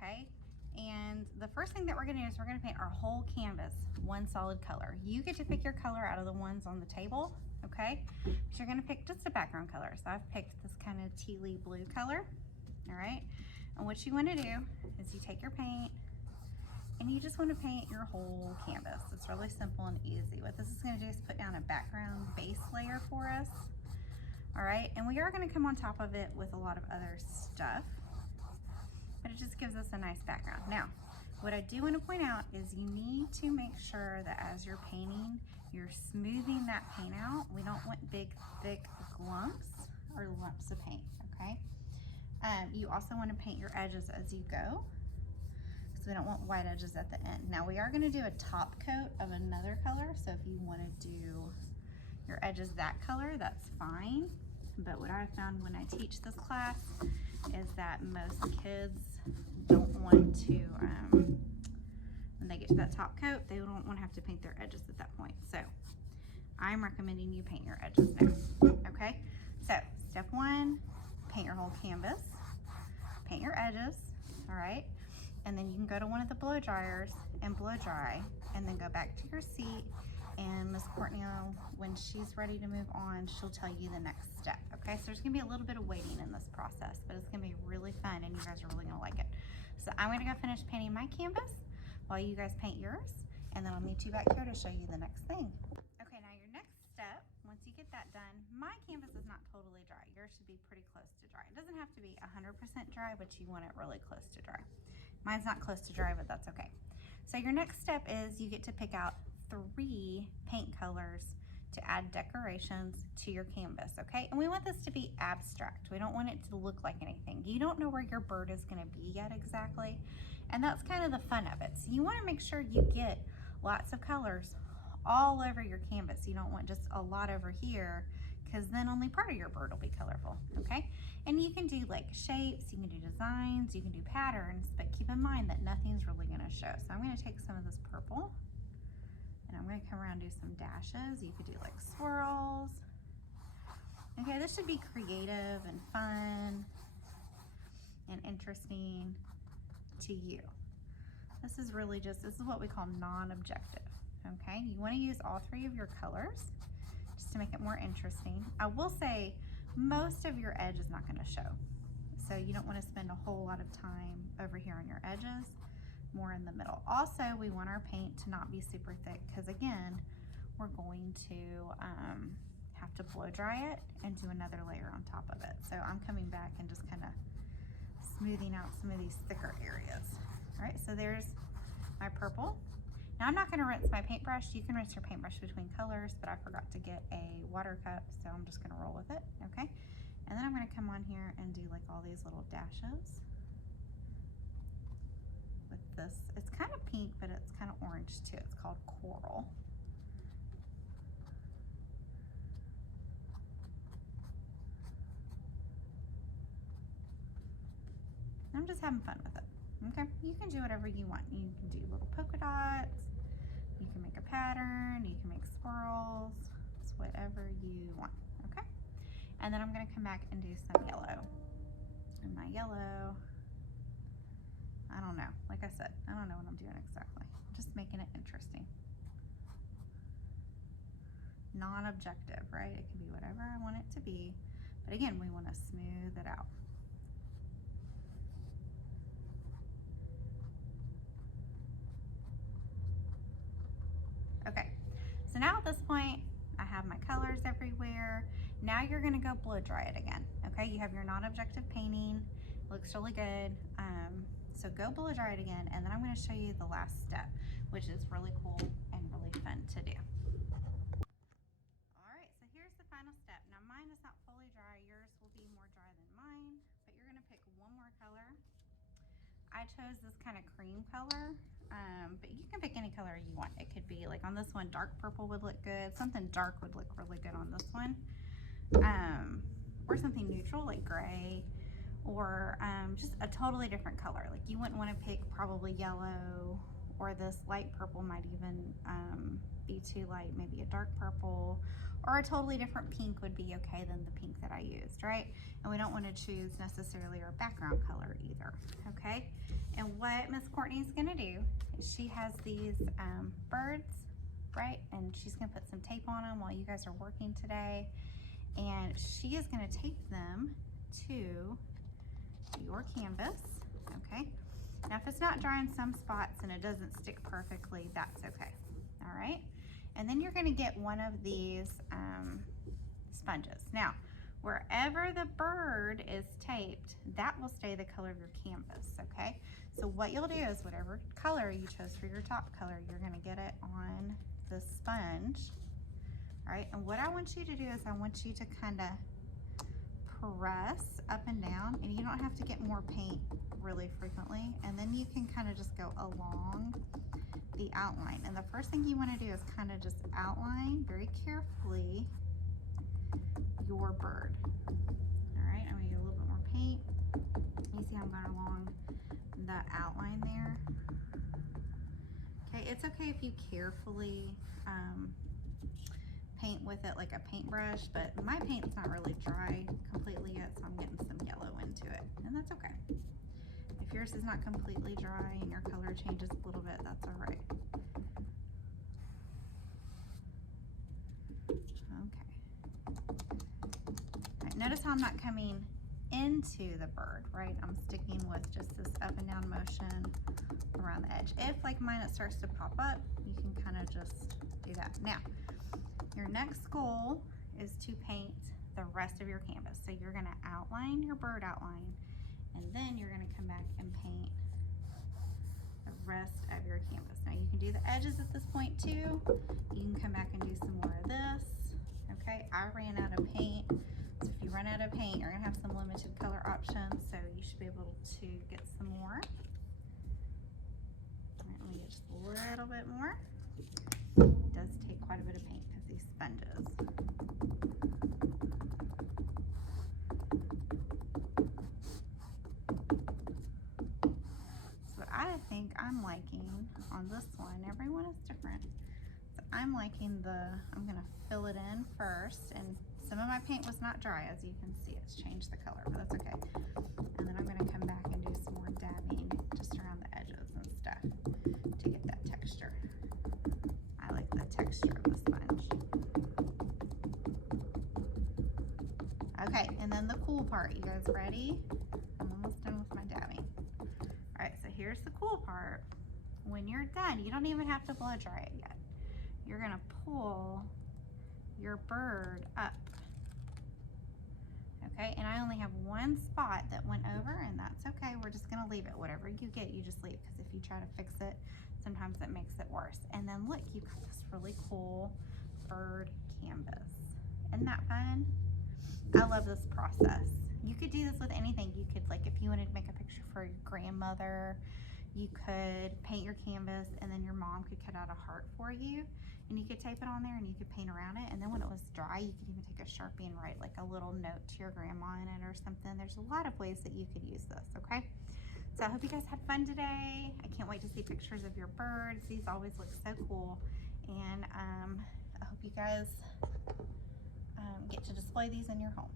okay? And the first thing that we're gonna do is we're gonna paint our whole canvas one solid color. You get to pick your color out of the ones on the table, okay? But you're gonna pick just a background color. So I've picked this kind of tealy blue color, all right? And what you wanna do is you take your paint and you just wanna paint your whole canvas. It's really simple and easy. What this is gonna do is put down a background base layer for us, all right? And we are gonna come on top of it with a lot of other stuff, but it just gives us a nice background. Now, what I do want to point out is you need to make sure that as you're painting, you're smoothing that paint out. We don't want big, thick glumps or lumps of paint, okay? You also want to paint your edges as you go, because we don't want white edges at the end. Now, we are going to do a top coat of another color, so if you want to do your edges that color, that's fine. But what I've found when I teach this class is that most kids don't want to, when they get to that top coat, they don't want to have to paint their edges at that point. So I'm recommending you paint your edges now, okay? So step one, paint your whole canvas, paint your edges, all right? And then you can go to one of the blow dryers and blow dry, and then go back to your seat. And Miss Courtney, when she's ready to move on, she'll tell you the next step, okay? So there's gonna be a little bit of waiting in this process, but it's gonna be really fun and you guys are really gonna like it. So I'm gonna go finish painting my canvas while you guys paint yours, and then I'll meet you back here to show you the next thing. Okay, now your next step, once you get that done, my canvas is not totally dry. Yours should be pretty close to dry. It doesn't have to be 100% dry, but you want it really close to dry. Mine's not close to dry, but that's okay. So your next step is you get to pick out 3 paint colors to add decorations to your canvas, okay? And we want this to be abstract. We don't want it to look like anything. You don't know where your bird is gonna be yet exactly, and that's kind of the fun of it. So you wanna make sure you get lots of colors all over your canvas. You don't want just a lot over here, because then only part of your bird will be colorful, okay? And you can do like shapes, you can do designs, you can do patterns, but keep in mind that nothing's really gonna show. So I'm gonna take some of this purple, and I'm gonna come around and do some dashes. You could do like swirls. Okay, this should be creative and fun and interesting to you. This is really just, this is what we call non-objective, okay? You wanna use all 3 of your colors just to make it more interesting. I will say most of your edge is not gonna show. So you don't wanna spend a whole lot of time over here on your edges, more in the middle. Also, we want our paint to not be super thick, because again, we're going to have to blow dry it and do another layer on top of it. So I'm coming back and just kind of smoothing out some of these thicker areas. All right, so there's my purple. Now I'm not gonna rinse my paintbrush. You can rinse your paintbrush between colors, but I forgot to get a water cup, so I'm just gonna roll with it, okay? And then I'm gonna come on here and do like all these little dashes with this. It's kind of pink, but it's kind of orange too. It's called coral. I'm just having fun with it, okay? You can do whatever you want. You can do little polka dots, you can make a pattern, you can make swirls. It's whatever you want, okay? And then I'm gonna come back and do some yellow. And my yellow, I don't know. Like I said, I don't know what I'm doing exactly. I'm just making it interesting. Non-objective, right? It can be whatever I want it to be. But again, we want to smooth it out. Okay, so now at this point, I have my colors everywhere. Now you're gonna go blow dry it again, okay? You have your non-objective painting. It looks really good. So go blow dry it again, and then I'm gonna show you the last step, which is really cool and really fun to do. All right, so here's the final step. Now mine is not fully dry. Yours will be more dry than mine, but you're gonna pick one more color. I chose this kind of cream color, but you can pick any color you want. It could be like on this one, dark purple would look good. Something dark would look really good on this one. Or something neutral like gray, or just a totally different color. Like you wouldn't want to pick probably yellow, or this light purple might even be too light, maybe a dark purple, or a totally different pink would be okay than the pink that I used, right? And we don't want to choose necessarily our background color either, okay? And what Miss Courtney's gonna do is she has these birds, right? And she's gonna put some tape on them while you guys are working today. And she is gonna tape them to your canvas, okay? Now, if it's not dry in some spots and it doesn't stick perfectly, that's okay, all right? And then you're gonna get one of these sponges. Now, wherever the bird is taped, that will stay the color of your canvas, okay? So what you'll do is whatever color you chose for your top color, you're gonna get it on the sponge, all right? And what I want you to do is I want you to kind of press up and down, and you don't have to get more paint really frequently, and then you can kind of just go along the outline. And the first thing you want to do is kind of just outline very carefully your bird. All right, I'm gonna get a little bit more paint. You see I'm going along the outline there. Okay, it's okay if you carefully paint with it like a paintbrush, but my paint's not really dry completely yet, so I'm getting some yellow into it, and that's okay. If yours is not completely dry and your color changes a little bit, that's all right. Okay. All right, notice how I'm not coming into the bird, right? I'm sticking with just this up and down motion around the edge. If, like mine, it starts to pop up, you can kind of just do that. Now, your next goal is to paint the rest of your canvas. So you're gonna outline your bird outline, and then you're gonna come back and paint the rest of your canvas. Now you can do the edges at this point too. You can come back and do some more of this. Okay, I ran out of paint. So if you run out of paint, you're gonna have some limited color options, so you should be able to get some more. All right, let me get just a little bit more. It does take quite a bit of paint because these sponges. So I think I'm liking on this one, everyone is different. So I'm liking I'm gonna fill it in first, and some of my paint was not dry, as you can see, it's changed the color, but that's okay. And then I'm gonna come back and do some more dabbing just around the edges and stuff to get that texture. I like the texture of the sponge. Okay, and then the cool part. You guys ready? I'm almost done with my dabbing. All right, so here's the cool part. When you're done, you don't even have to blow dry it yet. You're gonna pull your bird up. Okay, and I only have one spot that went over, and that's okay. We're just gonna leave it. Whatever you get, you just leave, because if you try to fix it, sometimes it makes it worse. And then look, you've got this really cool bird canvas. Isn't that fun? I love this process. You could do this with anything. You could, like, if you wanted to make a picture for your grandmother, you could paint your canvas, and then your mom could cut out a heart for you, and you could tape it on there, and you could paint around it. And then when it was dry, you could even take a Sharpie and write like a little note to your grandma in it or something. There's a lot of ways that you could use this, okay? So I hope you guys had fun today. I can't wait to see pictures of your birds. These always look so cool. And I hope you guys get to display these in your home.